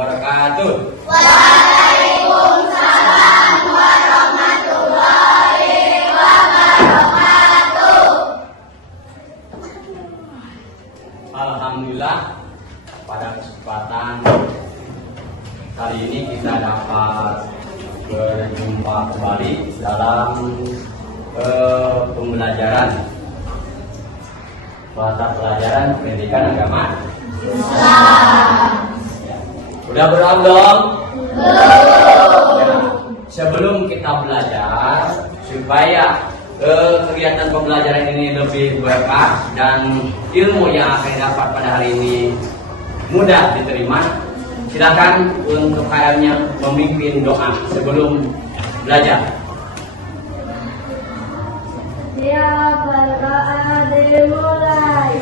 wabarakatuh. Waalaikumsalam warahmatullahi wabarakatuh. Alhamdulillah, pada kesempatan kali ini kita dapat berjumpa kembali dalam pembelajaran mata pelajaran pendidikan agama Islam. Ya. Udah berapa belum? Ya. Sebelum kita belajar, supaya kegiatan pembelajaran ini lebih berkah dan ilmu yang akan dapat pada hari ini mudah diterima, silakan untuk kalian memimpin doa sebelum belajar. Ya, berdoa dimulai.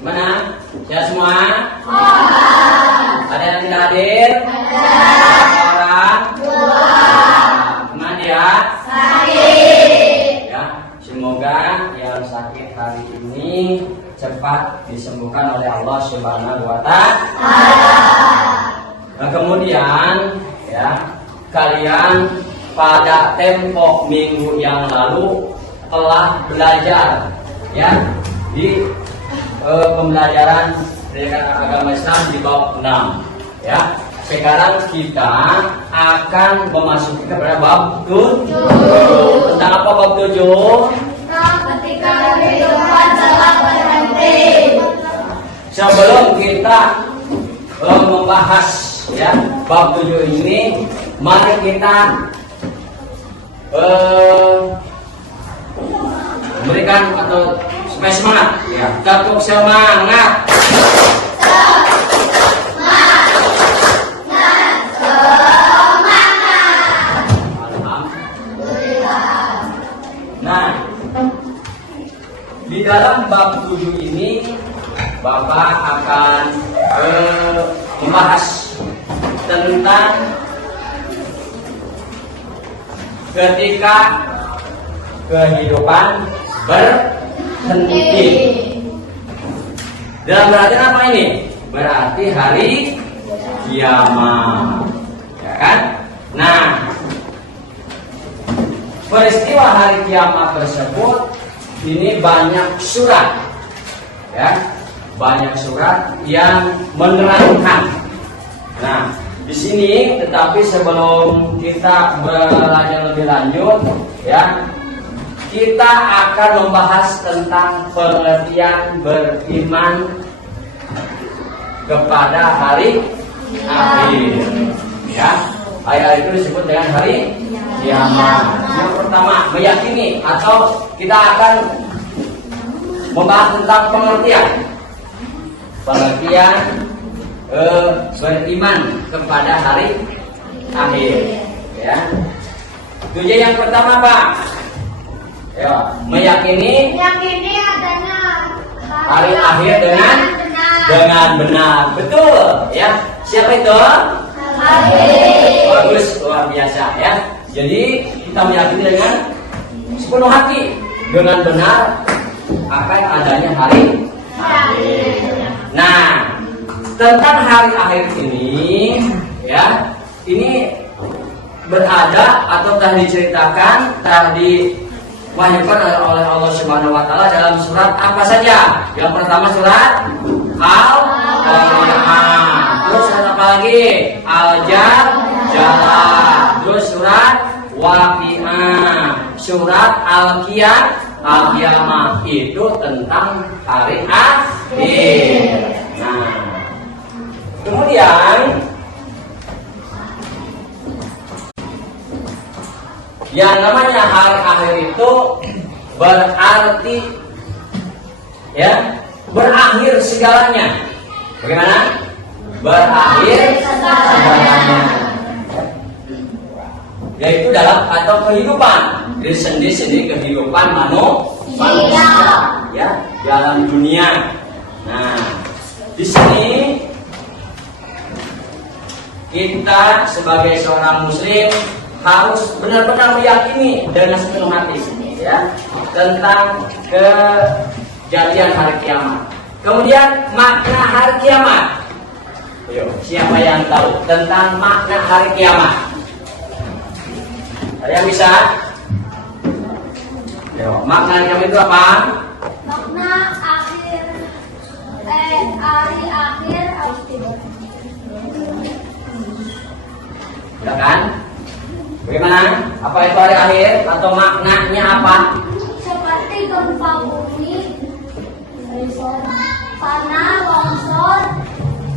Gimana? Ya semua? Ada yang tidak hadir? Orang? Gimana dia? Sakit. Ya, semoga yang sakit hari ini cepat disembuhkan oleh Allah Subhanahu wa Ta'ala. Nah, kemudian ya, kalian pada tempo minggu yang lalu telah belajar ya di pembelajaran pendidikan agama Islam di bab 6 ya. Sekarang kita akan memasuki kepada bab 7. Tentang apa bab 7? Ketika kehidupan telah berhenti. Sebelum kita membahas ya bab 7 ini, mari kita memberikan atau supaya semangat ya, tetap semangat. Nah, di dalam bab 7 ini Bapak akan membahas tentang ketika kehidupan berhenti. Dalam berarti apa ini? Berarti hari kiamat, ya kan? Nah, peristiwa hari kiamat tersebut ini banyak surat, ya, banyak surat yang menerangkan. Nah, di sini, tetapi sebelum kita belajar lebih lanjut, ya, kita akan membahas tentang pengertian beriman kepada hari akhir. Ya, hari itu disebut dengan hari kiamat. Yang pertama, meyakini, atau kita akan membahas tentang pengertian beriman kepada hari akhir. Ya, tujuan yang pertama Pak. Ya, meyakini adanya hari akhir dengan benar. Betul, ya. Siapa itu? Bagus, luar biasa, ya. Jadi kita meyakini dengan sepenuh hati, dengan benar akan adanya hari akhir. Nah, tentang hari akhir ini, ya, ini berada atau telah diceritakan, telah diwahyukan oleh Allah Subhanahu wa taala dalam surat apa saja? Yang pertama surat Al-Qari'ah. Terus surat apa lagi? Al-Jalah. Terus surat Waqiah. Surat Al-Qiyamah. Itu tentang hari akhir. Nah, kemudian yang namanya hari akhir itu berarti, ya, berakhir segalanya. Bagaimana? Berakhir segalanya. Yaitu dalam atau kehidupan di sendi-sendi kehidupan manusia, ya, dalam dunia. Nah, di sini kita sebagai seorang muslim harus benar-benar meyakini dengan sepenuh hati, ya, tentang kejadian hari kiamat. Kemudian makna hari kiamat. Ayo, siapa yang tahu tentang makna hari kiamat? Ada yang bisa? Ayo, makna hari kiamat itu apa? makna hari akhir Ya kan? Bagaimana? Apa itu hari akhir atau maknanya apa? seperti gempa bumi, tanah longsor,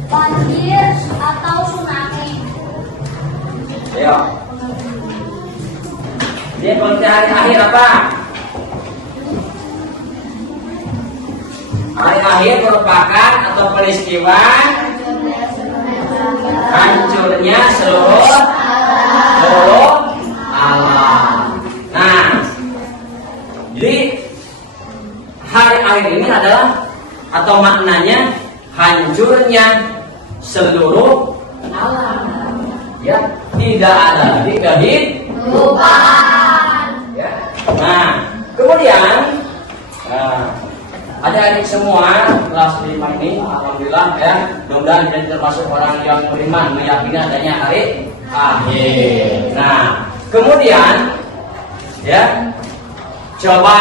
banjir atau tsunami. Ayo. Ini pengertian hari akhir apa? Hari akhir merupakan atau peristiwa hancurnya seluruh alam. Nah, jadi hari akhir ini adalah atau maknanya hancurnya seluruh alam. Ya, tidak ada lagi kehidupan. Ya. Nah, kemudian adik-adik semua kelas 5 ini, alhamdulillah, ya, mudah-mudahan kita termasuk orang yang beriman, meyakini adanya hari akhir. Nah, kemudian, ya, coba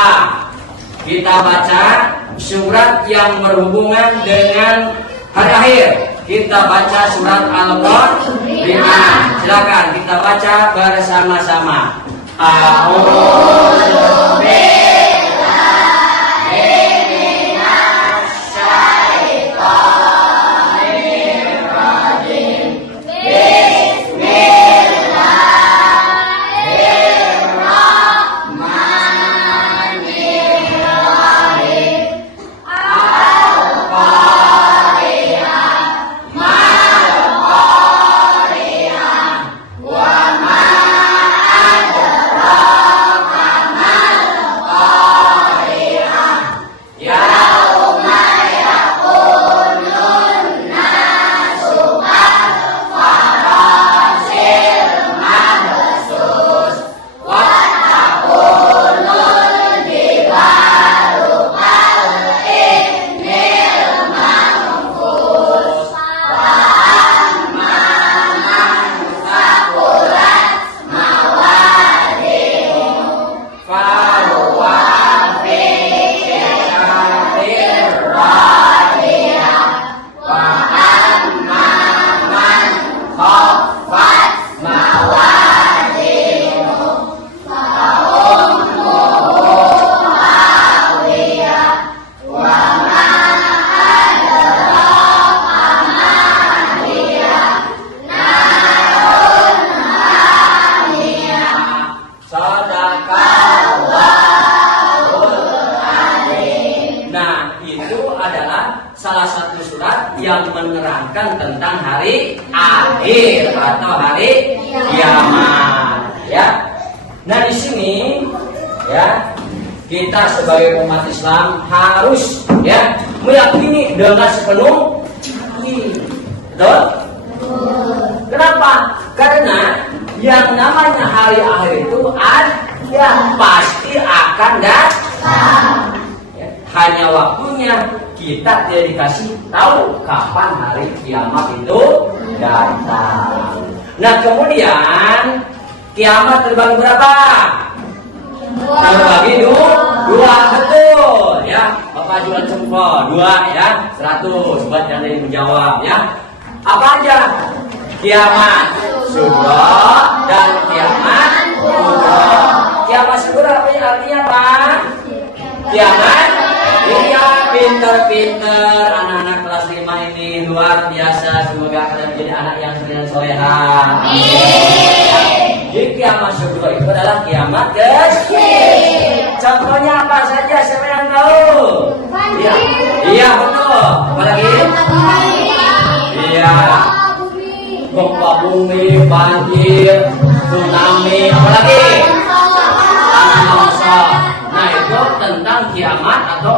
kita baca surat yang berhubungan dengan hari akhir. Kita baca surat Al-Qari'ah. Silakan kita baca bersama-sama. A'udzu hari akhir atau hari kiamat. Ya. Nah di sini ya kita sebagai umat Islam harus ya meyakini dengan sepenuh hati. Betul? Kenapa? Karena yang namanya hari akhir itu ada, pasti akan datang. Ya, hanya waktunya kita tidak dikasih tahu kapan hari kiamat itu datang. Nah kemudian kiamat terbagi berapa? Terbagi dua, betul ya. Bapak jual jempol 2 ya, 100 buat yang tadi menjawab ya. Apa aja? Kiamat sughra dan kiamat kubra. Kiamat sughra artinya apa? Kiamat. Iya, pinter-pinter anak-anak kelas 5 ini luar biasa. Semoga kalian menjadi anak yang soleha. Jadi kiamat sughra itu adalah kiamat kecil. Contohnya apa saja? Siapa yang tahu? Iya, iya betul. Apalagi? Iya. Gempa bumi, banjir, tsunami, apalagi? Tanah longsor. Nah itu tentang kiamat atau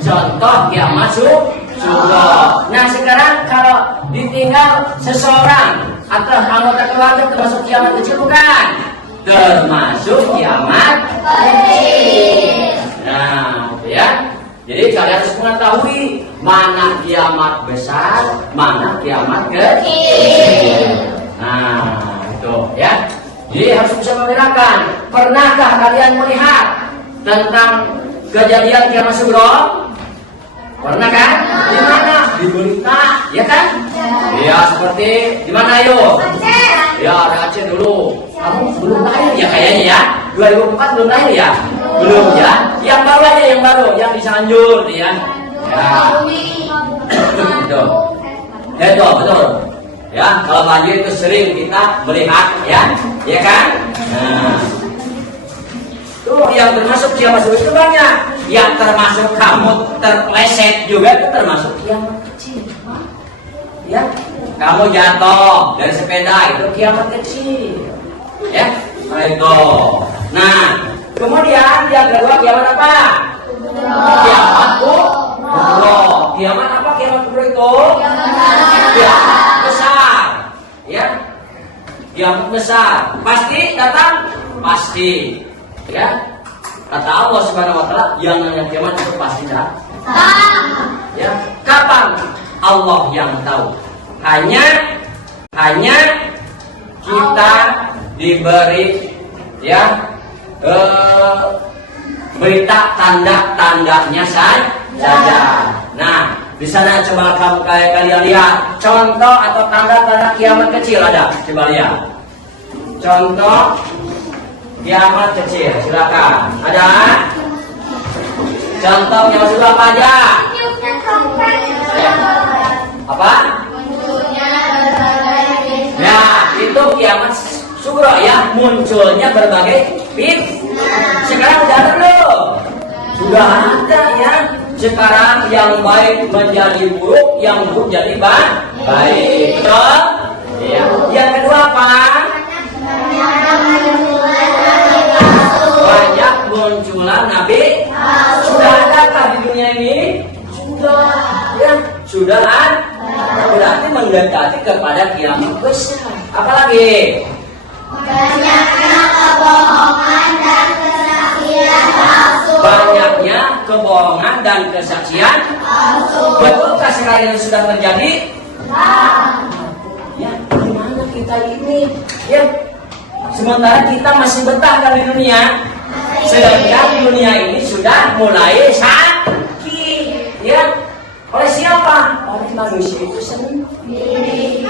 contoh kiamat sughra. Nah sekarang kalau ditinggal seseorang atau anggota keluarga termasuk kiamat kecil bukan? Termasuk kiamat kecil. Nah ya. Jadi kalian harus mengetahui mana kiamat besar, mana kiamat kecil. Nah, itu ya. Jadi harus bisa membedakan. Pernahkah kalian melihat tentang kejadian kiamat sughra? Pernah kan? Di mana? Di berita, ya kan? Iya, seperti di mana ayo? Ya, di Aceh dulu. Kamu belum lahir ya kayaknya ya? 2004 belum lahir ya? Belum ya? Yang baru aja, yang baru, yang di Cianjur ya. Ya. Itu. Itu betul. Ya, kalau banjir itu sering kita melihat ya, ya kan? Nah. Tuh yang termasuk kiamat sughra itu banyak. Yang termasuk kamu terpleset juga itu termasuk kiamat kecil. Ya, kamu jatuh dari sepeda itu kiamat kecil. Ya, nah itu. Nah, kemudian yang kedua kiamat apa? Kiamat kubra. Kiamat apa? Kiamat kubra itu? Kiamat besar. Ya, kiamat besar. Pasti datang? Pasti. Ya, kata Allah Subhanahu Wa Taala yang namanya kiamat itu pasti datang. Ya, kapan? Allah yang tahu. Hanya kita diberi ya berita tanda-tandanya saja. Nah, di sana coba kalian lihat contoh atau tanda-tanda kiamat kecil ada. Coba lihat. Contoh kiamat kecil, silakan. Ada? Contoh kiamat sughra apa aja? Apa? Ya, itu kiamat sughra ya, munculnya berbagai fitnah. Sekarang udah ada belum? Sudah ada ya. Sekarang yang baik menjadi buruk, yang buruk jadi baik. Betul? Ya. Yang kedua apa? Banyak munculan nabi. Sudah ada di dunia ini? Sudah. Ya, sudah ada. Berarti mendekati kepada kiamat besar. Apalagi? Banyaknya kebohongan dan kesaksian palsu. Banyaknya kebohongan dan kesaksian palsu. Betulkah sekarang ini sudah terjadi? Ya, gimana kita ini? Ya, sementara kita masih betah kan di dunia. Sedangkan dunia ini sudah mulai sakit. Ya, oleh siapa? Oleh manusia itu sendiri.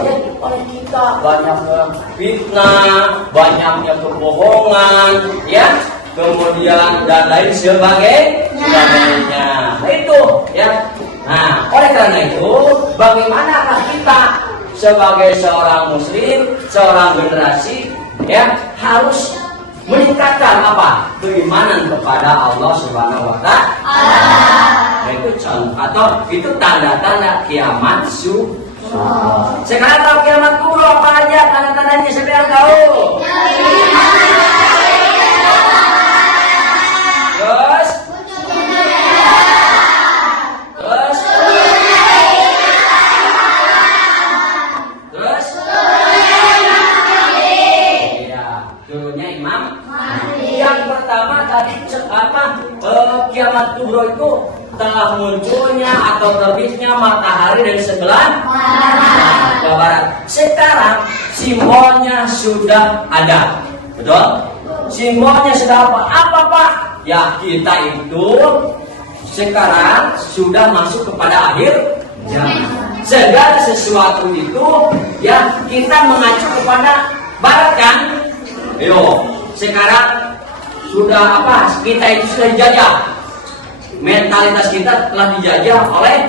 Ya, oleh kita banyaknya fitnah, banyaknya kebohongan, ya, kemudian dan lain sebagainya. Nah itu, ya. Nah, oleh karena itu, bagaimanakah kita sebagai seorang muslim, seorang generasi, ya, harus meningkatkan apa? Keimanan kepada Allah Subhanahu Wa Taala. Itu contoh atau itu tanda-tanda kiamat sughra. Sekarang tahu kiamat kubro apa aja tanda-tandanya, siapa yang tahu? Terus iya, turunnya Imam. Yang pertama tadi kiamat kubro itu telah munculnya atau terbitnya matahari dari sebelah barat. Sekarang simbolnya sudah ada, betul? Simbolnya sudah apa? Apa Pak? Ya, kita itu sekarang sudah masuk kepada akhir zaman. Segala sesuatu itu ya kita mengacu kepada barat kan? Yo, sekarang sudah apa? Kita itu sudah dijajah. Mentalitas kita telah dijajah oleh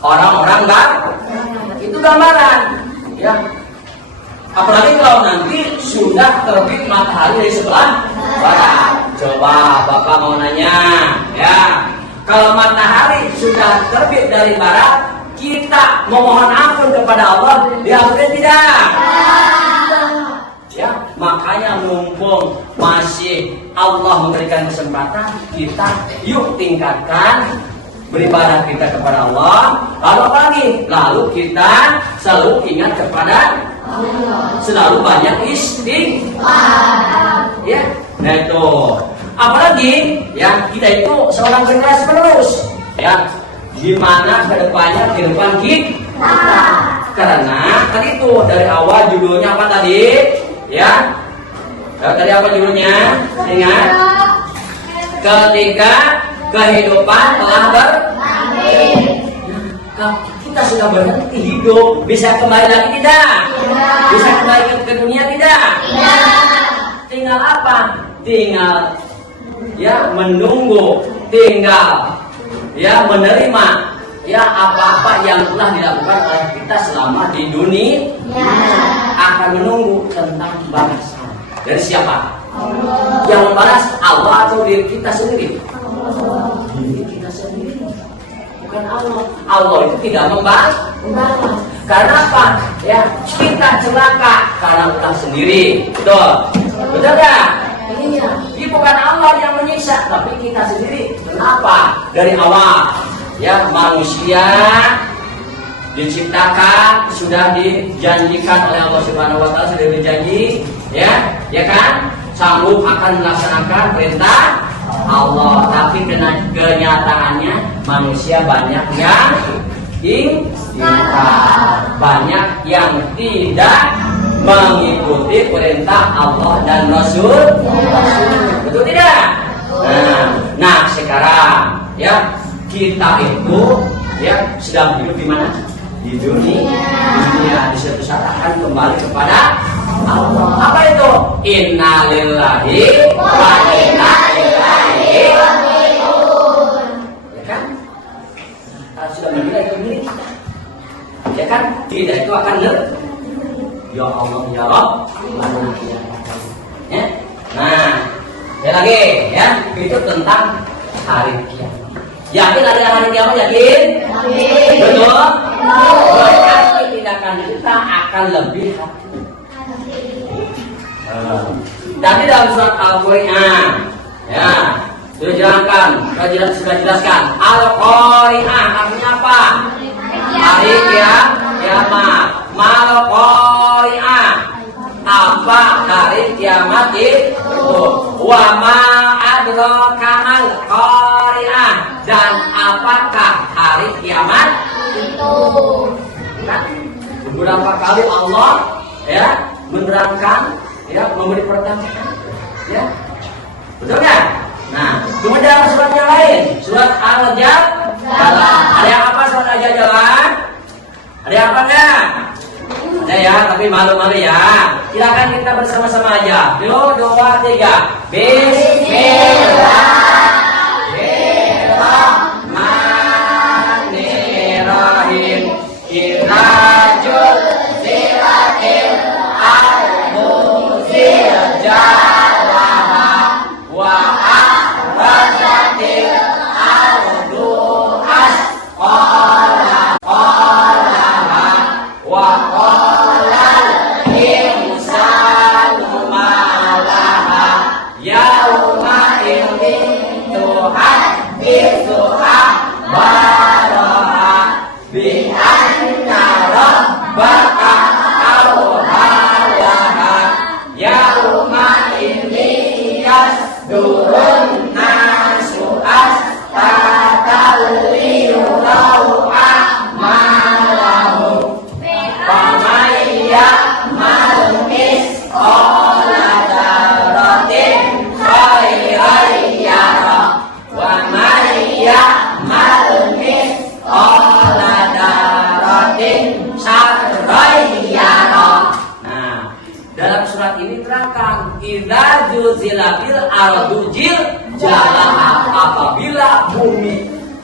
orang-orang barat. Itu gambaran, ya. Apalagi kalau nanti sudah terbit matahari dari sebelah barat. Coba Bapak mau nanya, ya. Kalau matahari sudah terbit dari barat, kita memohon ampun kepada Allah, diampuni tidak? Ya, makanya mumpung masih Allah memberikan kesempatan, kita yuk tingkatkan beribadah kita kepada Allah. Lalu apa lagi? Lalu kita selalu ingat kepada Allah, selalu banyak istighfar. Ya, nah itu. Apalagi ya kita itu seorang generasi penerus. Ya, gimana kedepannya kehidupan kita? Karena tadi itu dari awal judulnya apa tadi? Ya, tadi apa judulnya? Ingat? Ketika kehidupan telah berakhir. Kita sudah berhenti hidup, bisa kembali lagi tidak? Bisa kembali ke dunia tidak? Tinggal apa? Tinggal ya menunggu, tinggal ya menerima ya apa-apa yang telah dilakukan oleh kita selama di dunia. Akan menunggu tentang balasan dari siapa? Allah. Yang membalas Allah atau diri kita sendiri? Allah. Diri kita sendiri, bukan Allah. Allah itu tidak membalas. Karena apa? Ya, kita celaka karena ulah sendiri. Betul? Betul nggak? Iya. Ini bukan Allah yang menyiksa, tapi kita sendiri. Kenapa? Dari awal ya manusia diciptakan sudah dijanjikan oleh Allah Subhanahu wa taala, sudah berjanji ya kan sanggup akan melaksanakan perintah Allah, tapi kenyataannya manusia banyak yang ingkar, banyak yang tidak mengikuti perintah Allah dan Rasul. Betul tidak? Nah sekarang ya kita itu ya sedang hidup di mana? Di dunia. Di suatu saat akan kembali kepada Allah. Apa itu? Innalillahi wa inna ilaihi raji'un. Ya kan? Kalau sudah meninggal itu milik kita. Ya kan? Kita itu akan ya Allah ya Rabb. Ya. Nah, ya lagi ya, itu tentang hari kiamat. Yakin ada hari kiamat? Yakin? Betul? Berarti tindakan kita akan lebih hati. Tadi dalam surat Al-Qari'ah ya sudah jelaskan Al-Qari'ah artinya apa? Hari kiamat. Mal-Qari'ah, apa hari kiamat itu? Wa ma adraka mal-Qari'ah, dan apakah hari kiamat itu? Nah, beberapa kali Allah ya menerangkan, ya memberi pertanyaan, ya betul kan? Nah, kemudian surat yang lain, surat Al-Jadalah. Ada yang apa surat Al-Jadalah? Ada yang apa enggak? Ada ya, tapi malu-malu ya. Silakan kita bersama-sama aja. 1, 2, 3. Bismillahirrahmanirrahim. Irajul ziratil al-muzil jalaha wa akhrajatil al-du asqalaha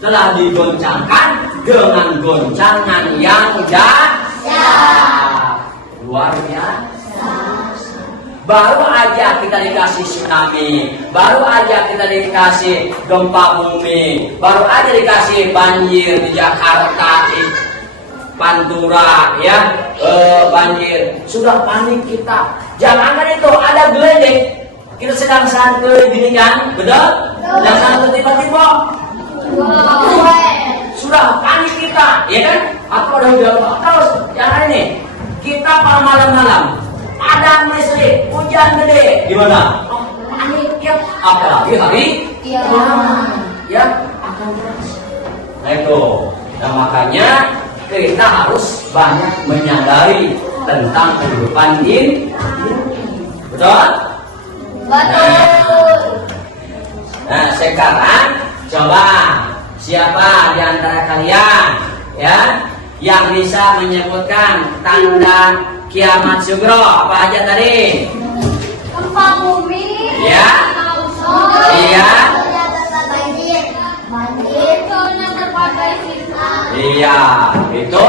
telah digoncangkan dengan goncangan yang dahsyat. Luar biasa. Baru aja kita dikasih tsunami, baru aja kita dikasih gempa bumi, baru aja dikasih banjir di Jakarta, di Pantura, ya, banjir. Sudah panik kita. Jangankan itu, ada geledek. Kita sedang santai gini kan, betul? Dan santai tiba-tiba, sudah panik kita, ya kan? Atau udah jauh terus, jangan ini. Kita pada malam-malam, ada listrik, hujan gede, gimana? Oh, panik ya. Apalagi hari ya akan deras. Nah itu, nah makanya kita harus banyak menyadari tentang kehidupan ini. Betul? Betul. Nah sekarang coba siapa di antara kalian ya yang bisa menyebutkan tanda kiamat sugro? Apa aja tadi? Gempa bumi. Ya. Iya. Iya, itu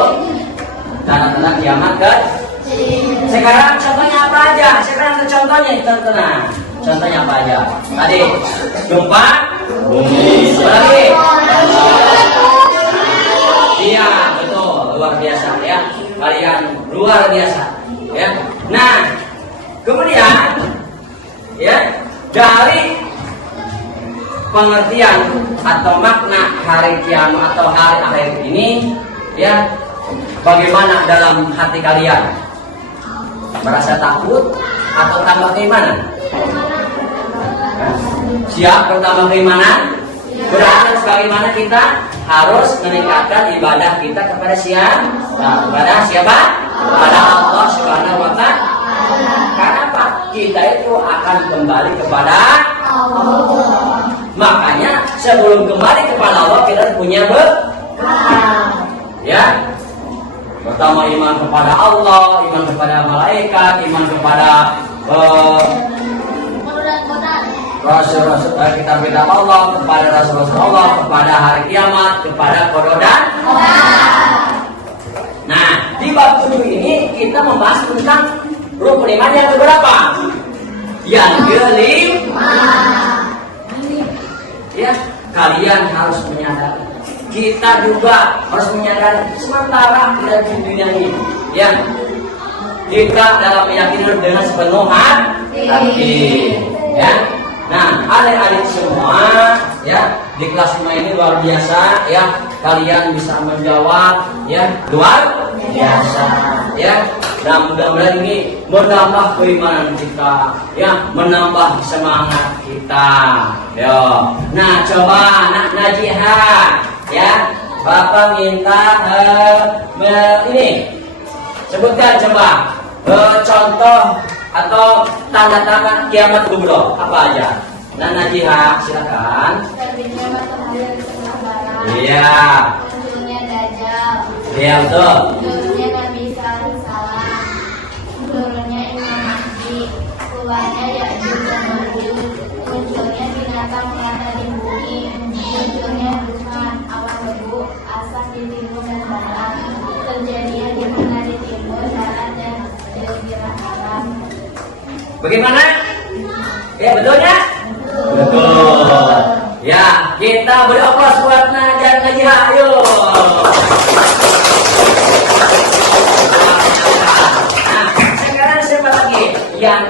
tanda-tanda kiamat kan? Sekarang contohnya apa aja? Contohnya apa aja? Tadi gempa bumi. Apa lagi? Iya, betul, luar biasa ya. Kalian luar biasa ya. Nah, kemudian ya dari pengertian atau makna hari kiamat atau hari akhir ini ya, bagaimana dalam hati kalian? Merasa takut atau tambah keimanan? Siap bertambah keimanan? Berarti sebagaimana kita harus meningkatkan ibadah kita kepada siapa? Kepada siapa? Kepada Allah Subhanahu wa Ta'ala. Karena apa? Kita itu akan kembali kepada Allah. Makanya sebelum kembali kepada Allah kita punya bekal. Ya. Pertama iman kepada Allah, iman kepada malaikat, iman kepada Rasul-Rasul kita beda Allah, kepada Rasul-Rasul Allah, kepada hari kiamat, kepada qada dan qadar. Nah, di bab 7 ini kita membahas tentang rukun iman yang keberapa? Yang kelima. Ya, kalian harus menyadari. Kita juga harus menyadari sementara kita di dunia ini, ya, kita dalam keyakinan dengan sepenuh hati, ya. Nah, adik-adik semua, ya, di kelas 5 ini luar biasa, ya. Kalian bisa menjawab, ya, luar biasa, ya. Nah, mudah-mudahan ini menambah keimanan kita, ya, menambah semangat kita, ya. Nah, coba Nak Najihah, ya, Bapak minta ini, sebutkan coba contoh atau tanda-tanda kiamat kubro apa aja? Nah, Najihah, silakan. Terbitnya matahari dari sebelah barat. Iya. Munculnya Dajjal. Iya betul. Turunnya Nabi Isa alaihissalam. Turunnya Imam Mahdi. Keluarnya Ya'juj dan Ma'juj. Munculnya binatang melata di bumi. Munculnya Tuhan, awan debu, asap di timur dan barat. Terjadinya di tengah di timur, barat dan jazirah Arab. Bagaimana? Ya betulnya? Betul. Ya, kita beri aplaus buat Najihah, ayo. Nah, sekarang siapa lagi yang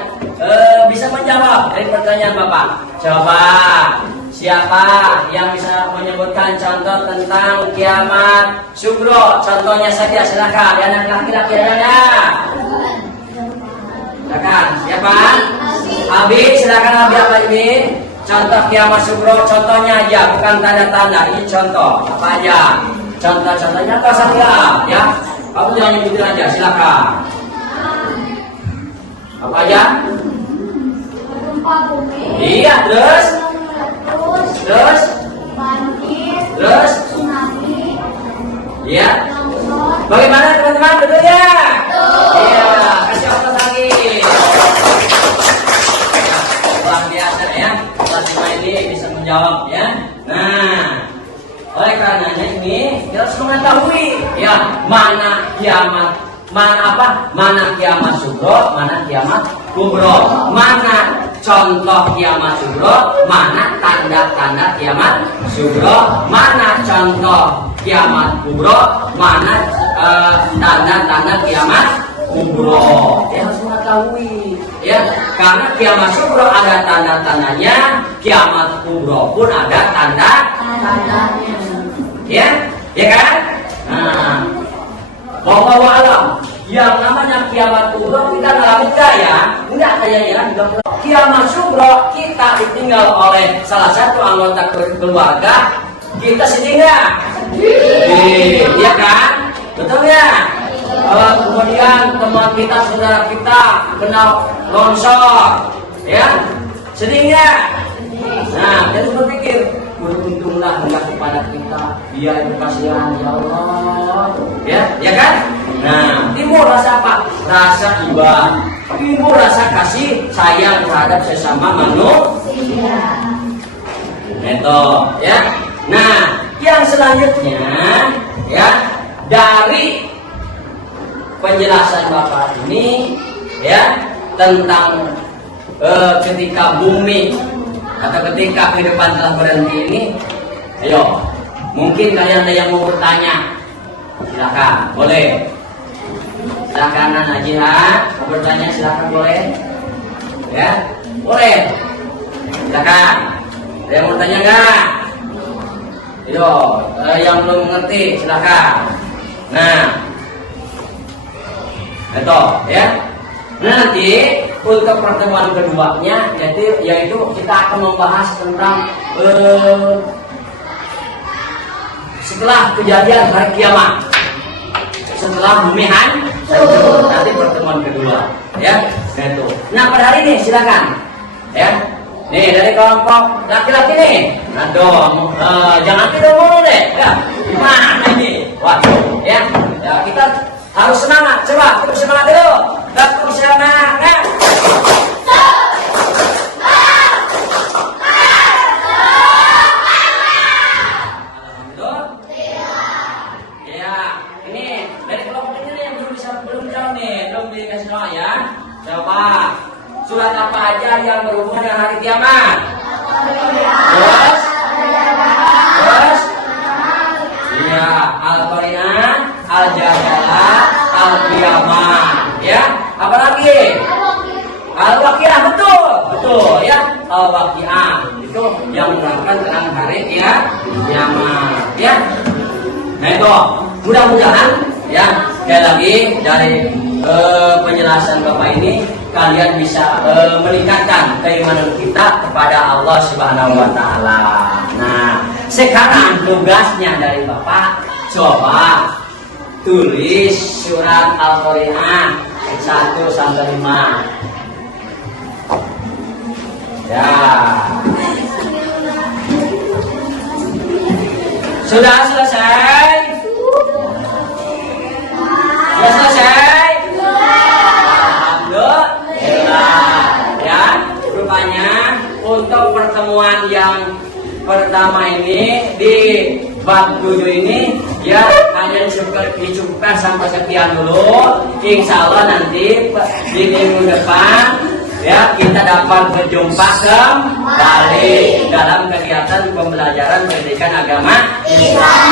bisa menjawab dari pertanyaan Bapak? Coba, siapa yang bisa menyebutkan contoh tentang kiamat sugro? Contohnya saja, silakan. Yang laki-laki ada. Silakan, siapa? Abi, silakan Abi apa ini? Contoh kiamat sugro, contohnya aja, bukan tanda-tanda. Ini contoh, apa aja? Contoh-contohnya apa saja, ya? Kamu jangan nyebutin aja, silakan. Apa aja? Gempa bumi. Iya, terus? Terus? Banjir. Terus? Tsunami. Iya. Longsor. Bagaimana teman-teman, betul ya? Betul. Iya, kasih aplaus lagi. Luar biasa ya, kelas 5 ini bisa menjawab ya. Nah, Oleh karenanya ini kita harus mengetahui ya mana kiamat, mana kiamat sugro, mana kiamat kubro, mana contoh kiamat sugro, mana tanda-tanda kiamat sugro, mana contoh kiamat kubro, mana tanda-tanda kiamat kubro. Ya harus mengetahui ya, karena kiamat sugro ada tanda-tandanya, kiamat kubro pun ada tanda-tandanya. Ya kan? Nah, wallahu alam. Yang namanya kiamat kubro kita ngalamin ya? Enggak kayaknya kiamat sugro kita ditinggal oleh salah satu anggota keluarga kita sedih nggak? Iya kan? Betul ya? Kemudian teman kita, saudara kita kena longsor, ya sedih nggak? Nah, kita berpikir beruntunglah enggak kepada kita, biar kasihan ya Allah, ya kan? Nah, timbul rasa apa? Rasa iba, timbul rasa kasih sayang terhadap sesama manusia. Itu, ya. Nah, yang selanjutnya, ya dari penjelasan Bapak ini, ya tentang ketika bumi atau ketika kehidupan telah berhenti ini, ayo, mungkin kalian ada yang mau bertanya, silakan, boleh. Silakan Najihah, mau bertanya silakan boleh, ya boleh. Silakan. Ada yang mau bertanya nggak? Yo, yang belum mengerti silakan. Nah, itu ya. Nanti untuk pertemuan keduanya, yaitu kita akan membahas tentang setelah kejadian hari kiamat, setelah bumi hancur, nanti pertemuan kedua, ya. Itu. Nah pada hari ini silakan, ya. Nih dari kelompok laki-laki nih, nah dong, jangan tidur mulu deh, ya. Gimana ini? Waduh, ya. Ya kita harus semangat, coba kita semangat dulu. Kita semangat. Ya, ini dari kelompok ini yang belum jauh nih, belum dikasih tahu ya. Coba surat apa aja yang berhubungan dengan hari kiamat? Terus, iya, Al-Qari'ah, Al-Jadalah, Al-Qiyamah, ya. Apa lagi? Al-Waqi'ah, betul, ya. Al-Waqi'ah itu yang menerangkan tentang hari kiamat, ya. Nah itu, mudah-mudahan, ya. Sekali lagi dari penjelasan Bapak ini kalian bisa meningkatkan keimanan kita kepada Allah Subhanahu wa taala. Nah, sekarang tugasnya dari Bapak, coba tulis surat Al-Qari'ah 1 sampai 5. Ya. Sudah selesai? Sudah selesai? Ya, rupanya untuk pertemuan yang pertama ini di bab 7 ini ya kalian dicukupkan sampai sekian dulu. Insya Allah nanti di minggu depan ya kita dapat berjumpa kembali dalam kegiatan pembelajaran pendidikan agama Islam.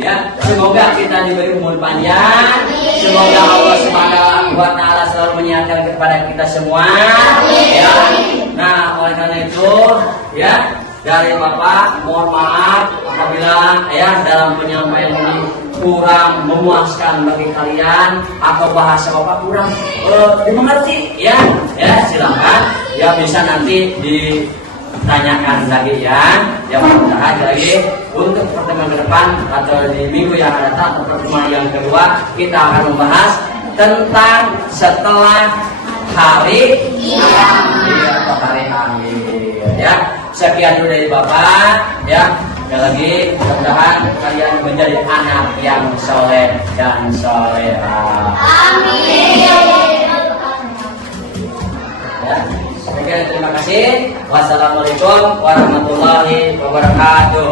Ya, semoga kita diberi umur panjang. Semoga Allah Subhanahu wa taala selalu menyehatkan kepada kita semua. Ya. Nah, oleh karena itu, ya, dari Bapak mohon maaf apabila ya dalam penyampaian ini kurang memuaskan bagi kalian atau bahasa Bapak kurang dimengerti, ya. Ya, silakan ya bisa nanti ditanyakan lagi ya. Ya mudah-mudahan lagi untuk pertemuan ke depan atau di minggu yang akan datang atau pertemuan yang kedua kita akan membahas tentang setelah hari kiamat atau hari akhir. Ya, sekian dulu dari Bapak. Ya, sekali lagi mudah-mudahan kalian menjadi anak yang soleh dan solehah. Amin. Ya, sekian terima kasih. Wassalamualaikum warahmatullahi wabarakatuh.